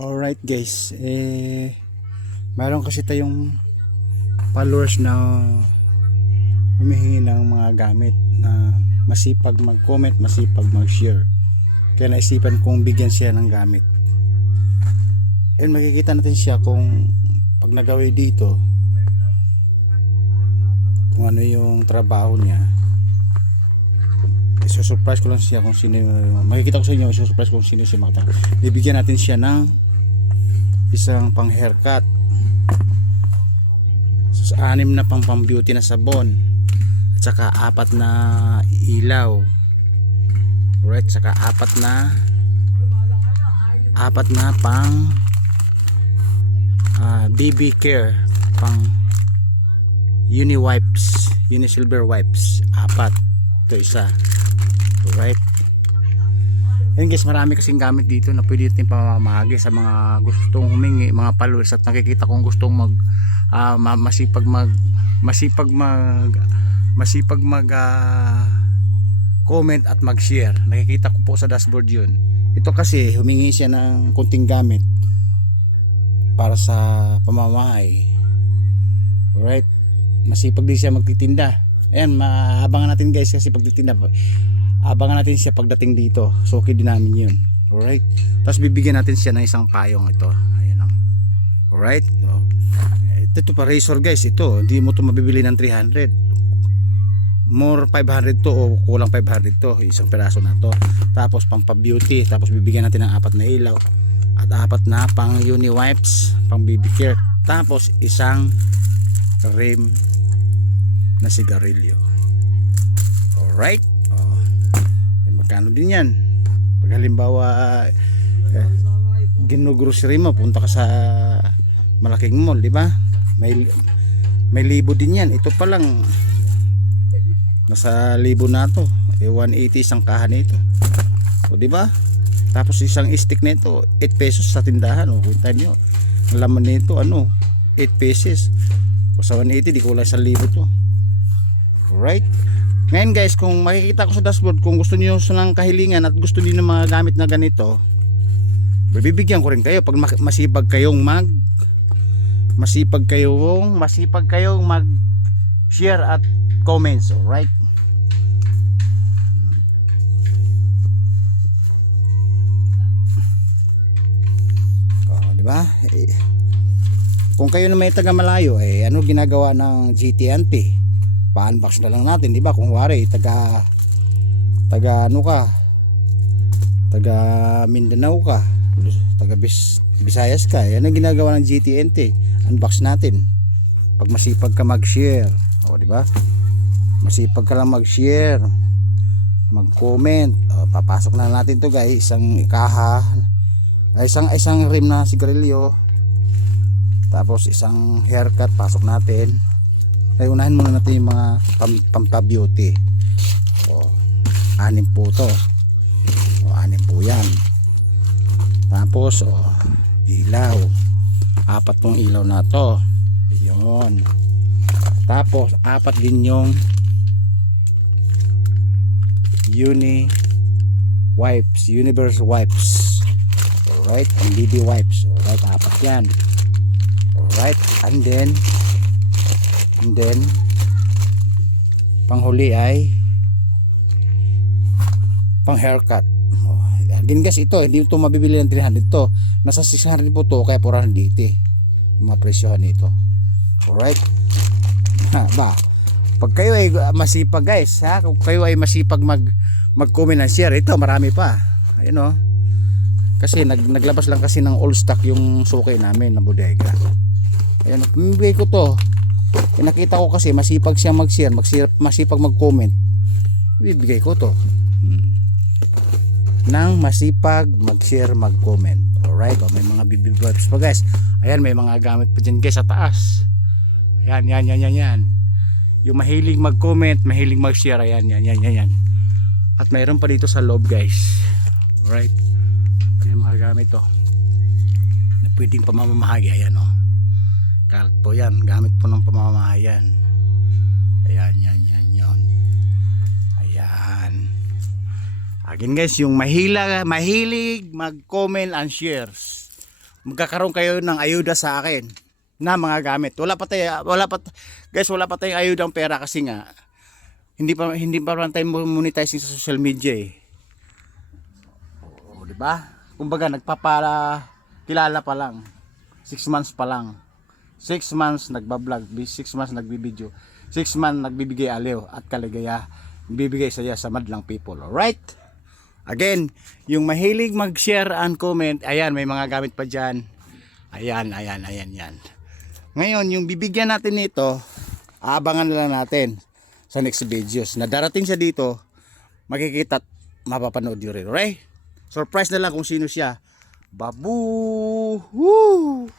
Alright guys, mayroon kasi tayong followers na humihingi ng mga gamit na masipag mag-comment, masipag mag-share. Kaya naisipan kong bigyan siya ng gamit. And makikita natin siya kung pag nagawi dito, kung ano yung trabaho niya. Surprise ko lang siya kung sino, makikita ko sa inyo, surprise kung sino siya makita. Bibigyan natin siya ng isang pang haircut, sa 6 na pang beauty na sabon, at saka 4 na ilaw, right, saka 4 na pang BB care, pang uni wipes, uni silver wipes, 4. Ito isa. Right. Yan guys, marami kasing gamit dito na pwede natin pamamahagi sa mga gustong humingi, mga followers, at nakikita kong gustong masipag mag comment at mag-share. Nakikita ko po sa dashboard yun. Ito kasi humingi siya ng kunting gamit para sa pamamahay. Right. Masipag din siya magtitinda. Ayan, maabangan natin guys, kasi pagtitinda, abangan natin siya pagdating dito. So okay din namin yun. Alright. Tapos bibigyan natin siya ng isang payong ito. Ayan o. Alright. Ito pa razor guys. Ito, hindi mo ito mabibili ng 300. More 500 to o kulang 500 to. Isang peraso na to. Tapos pang pa-beauty. Tapos bibigyan natin ng 4 na ilaw. At 4 na pang uni wipes, pang BB care. Tapos isang rim na sigarilyo. Alright. Magkano din yan pag halimbawa ginugrocery mo, punta ka sa malaking mall, di ba? May libo din yan. Ito pa lang nasa libo na to. 180 isang kahan nito. O di ba? Tapos isang stick nito 8 pesos sa tindahan. O kita niyo, ang laman nito 8 pesos. O sa 180 di kulang 1,000 to. Alright. Ngayon guys, kung makikita ko sa dashboard, kung gusto niyo ng kahilingan at gusto niyo ng mga gamit na ganito, bibigyan ko rin kayo pag masipag kayong mag share at comments. Alright. Diba? Kung kayo na may taga malayo, ano ginagawa ng GT&T? Pa-unbox na lang natin, di ba? Kung wari taga ano ka, taga Mindanao ka, taga Visayas ka, yan ang ginagawa ng GT&T. Unbox natin pag masipag ka mag-share. O di ba? Masipag ka lang mag-share, mag-comment. Papasok na natin to guys, isang kaha, isang rim na sigarilyo, tapos isang haircut, pasok natin. Ay, unahin muna natin yung mga pampa-beauty. O, 6 po to. O, 6 po yan. Tapos, ilaw. 4 tong ilaw na to. Ayun. Tapos, 4 din yung uni wipes, universe wipes. Alright, ang BB wipes. Alright, 4 yan. Alright, and then panghuli ay pang haircut. Again guys, ito hindi ito mabibili ng 300 to. Nasa 600 po to, kaya 480 yung mga presyohan nito. Alright. Ba, pag kayo ay masipag guys, ha, kung kayo ay masipag mag-comment and share, ito marami pa. Ayun o. Kasi naglabas lang kasi ng all stock yung suki namin na bodega. Ayun, pamibigay ko to. Nakita ko kasi masipag siya mag-share, masipag mag-comment. Bibigay ko to. Nang masipag mag-share, mag-comment. Alright, may mga BB wipes pa guys. Ayan, may mga gamit pa dyan guys sa taas. Ayan, yan. Yung mahilig mag-comment, mahilig mag-share, ayan. At mayroon pa dito sa loob guys. Alright. Ayan mga gamit to na pwedeng pamamahagi. Ayan o. Kalat po yan, gamit po ng pamamahayan. Ayan, yan. Ayan. Again guys, yung mahilig mag-comment and shares. magkakaroon kayo ng ayuda sa akin na mga gamit. Guys, wala pa tayong ayudang pera kasi nga hindi pa lang tayo monetizing sa social media eh. O, di ba? Kumbaga kilala pa lang. 6 months pa lang. 6 months nagba-vlog, 6 months nagbibideo, 6 months nagbibigay aliw at kaligaya, bibigay saya sa madlang people. Alright? Again, yung mahilig mag-share and comment, ayan, may mga gamit pa dyan. Ayan, yan. Ngayon, yung bibigyan natin nito, aabangan na lang natin sa next videos. Na darating siya dito, makikita at mapapanood nyo rin. Alright? Surprise na lang kung sino siya. Babu! Woo!